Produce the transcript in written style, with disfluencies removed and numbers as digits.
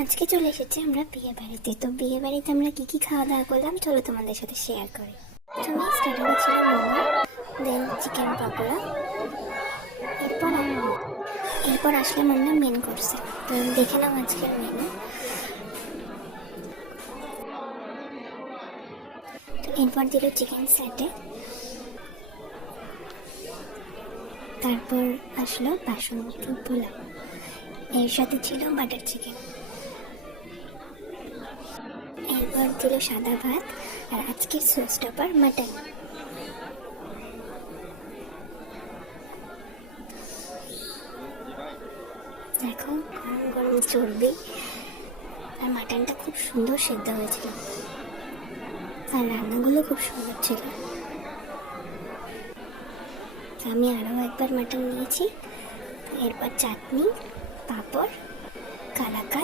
আজকে চলে এসেছি আমরা বিয়ে বাড়িতে। তো বিয়ে বাড়িতে আমরা কি কি খাওয়া দাওয়া করলাম চলো তোমাদের সাথে শেয়ার করি। প্রথমে স্টার্টিংয়ে ছিল মোমো, দেন চিকেন পকোড়া, এরপর এরপর আসলাম আমরা মেন কোর্সে। তো দেখে নাও আজকের মেনু। তো এরপর দিল চিকেন স্যাটে, তারপর আসলো বাসমতি পোলাও, এর সাথে ছিল বাটার চিকেন, এরপর দিল সাদা ভাত, আর আজকের শোস্টপার মাটন। দেখো গরম গরম চর্বি, আর মাটনটা খুব সুন্দর সেদ্ধ হয়েছিল, আর রান্নাগুলো খুব সুন্দর ছিল। আমি আরও একবার মাটন নিয়েছি। এরপর চাটনি, পাঁপড়, কালাকাঁদ,